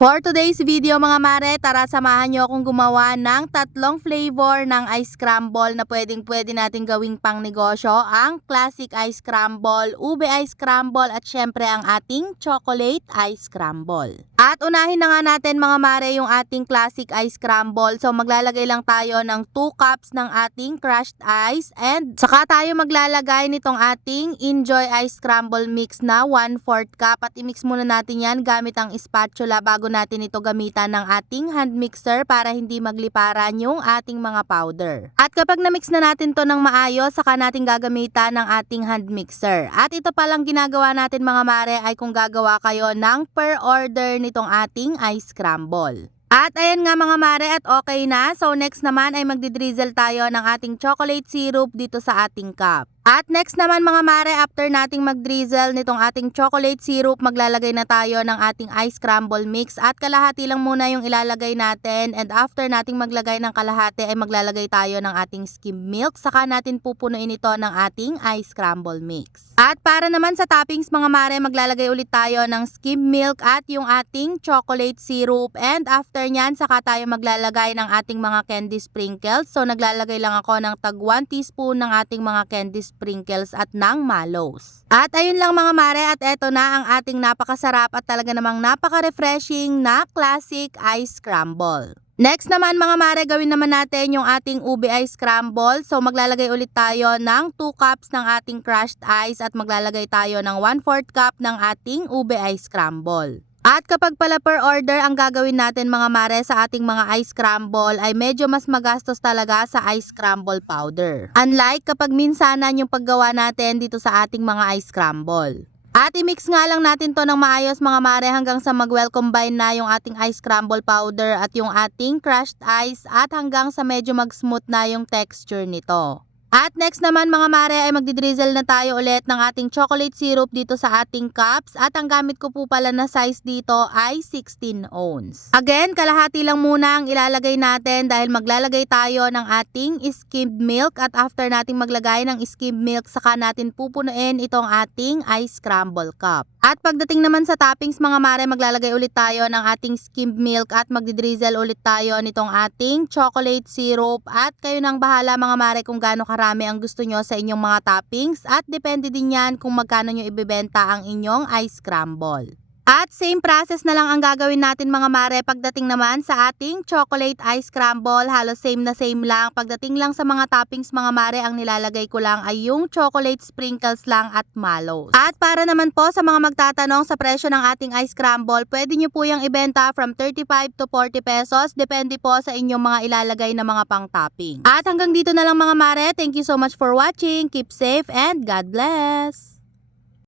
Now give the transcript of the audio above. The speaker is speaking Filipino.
For today's video mga mare, tara samahan nyo akong gumawa ng tatlong flavor ng ice scramble na pwede natin gawing pang negosyo. Ang classic ice scramble, ube ice scramble at syempre ang ating chocolate ice scramble. At unahin na nga natin mga mare yung ating classic ice scramble. So maglalagay lang tayo ng 2 cups ng ating crushed ice and saka tayo maglalagay nitong ating Enjoy Ice Scramble mix na 1/4 cup at i-mix muna natin yan gamit ang spatula bago natin ito gamitan ng ating hand mixer para hindi magliparan yung ating mga powder. At kapag na-mix na natin to ng maayos, saka natin gagamitan ng ating hand mixer. At ito palang ginagawa natin mga mare ay kung gagawa kayo ng per order nitong ating ice scramble. At ayan nga mga mare at okay na. So next naman ay magdi-drizzle tayo ng ating chocolate syrup dito sa ating cup. At next naman mga mare, after nating mag-drizzle nitong ating chocolate syrup, maglalagay na tayo ng ating ice scramble mix at kalahati lang muna yung ilalagay natin, and after nating maglagay ng kalahati ay maglalagay tayo ng ating skim milk, saka natin pupunuin ito ng ating ice scramble mix. At para naman sa toppings mga mare, maglalagay ulit tayo ng skim milk at yung ating chocolate syrup, and after nyan saka tayo maglalagay ng ating mga candy sprinkles. So naglalagay lang ako ng tag 1 teaspoon ng ating mga candy sprinkles at ng mallows. At ayun lang mga mare, at eto na ang ating napakasarap at talaga namang napaka-refreshing na classic ice scramble. Next naman mga mare, gawin naman natin yung ating ube ice scramble. So maglalagay ulit tayo ng 2 cups ng ating crushed ice at maglalagay tayo ng 1/4 cup ng ating ube ice scramble. At kapag pala per order ang gagawin natin mga mare sa ating mga ice scramble ay medyo mas magastos talaga sa ice scramble powder. Unlike kapag minsanan yung paggawa natin dito sa ating mga ice scramble. At i-mix nga lang natin to ng maayos mga mare hanggang sa mag-well combine na yung ating ice scramble powder at yung ating crushed ice at hanggang sa medyo mag-smooth na yung texture nito. At next naman mga mare ay magdi-drizzle na tayo ulit ng ating chocolate syrup dito sa ating cups at ang gamit ko po pala na size dito ay 16 ounce. Again, kalahati lang muna ang ilalagay natin dahil maglalagay tayo ng ating skimmed milk at after nating maglagay ng skimmed milk saka natin pupunuin itong ating ice scramble cup. At pagdating naman sa toppings mga mare, maglalagay ulit tayo ng ating skimmed milk at magdi-drizzle ulit tayo nitong ating chocolate syrup at kayo nang bahala mga mare kung gaano karami ang gusto nyo sa inyong mga toppings at depende din yan kung magkano nyo ibebenta ang inyong ice scramble. At same process na lang ang gagawin natin mga mare pagdating naman sa ating chocolate ice scramble. Halos same na same lang. Pagdating lang sa mga toppings mga mare, ang nilalagay ko lang ay yung chocolate sprinkles lang at mallows. At para naman po sa mga magtatanong sa presyo ng ating ice scramble, pwede nyo po yung ibenta from 35 to 40 pesos. Depende po sa inyong mga ilalagay na mga pang topping. At hanggang dito na lang mga mare. Thank you so much for watching. Keep safe and God bless!